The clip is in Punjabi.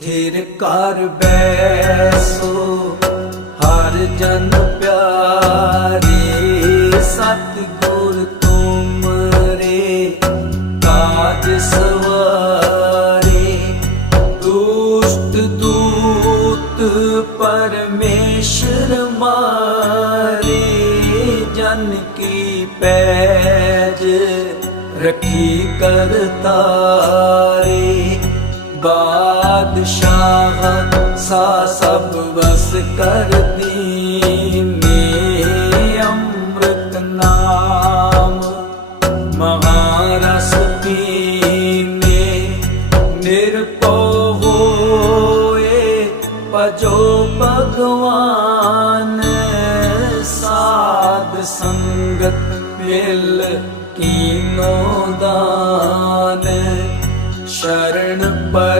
ਥਿਰ ਕਰ ਬੈਸੋ, ਹਰ ਜਨ ਪਿਆਰੇ, ਸਤਿਗੁਰ ਤੁਮਰੇ ਕਾਜ ਸਵਾਰੇ। ਦੁਸ਼ਟ ਦੂਤ ਪਰਮੇਸ਼ਰ ਮਾਰੇ, ਜਨ ਕੀ ਪੈਜ ਰਖੀ ਕਰਤਾਰੇ। ਬਾਦਸ਼ਾਹ ਸਾ ਸਭ ਵਸ ਕਰਦੀ ਮੇ ਅੰਮ੍ਰਿਤ ਨਾਮ। ਮਹਾਰਸ ਪੀਨੇ, ਨਿਰਭਉ ਹੋਏ ਭਜੋ ਭਗਵਾਨ। ਸਾਧ ਸੰਗਤ ਮਿਲ ਕੀਨੋ ਦਾਨ ਸ਼ਰਨ शरण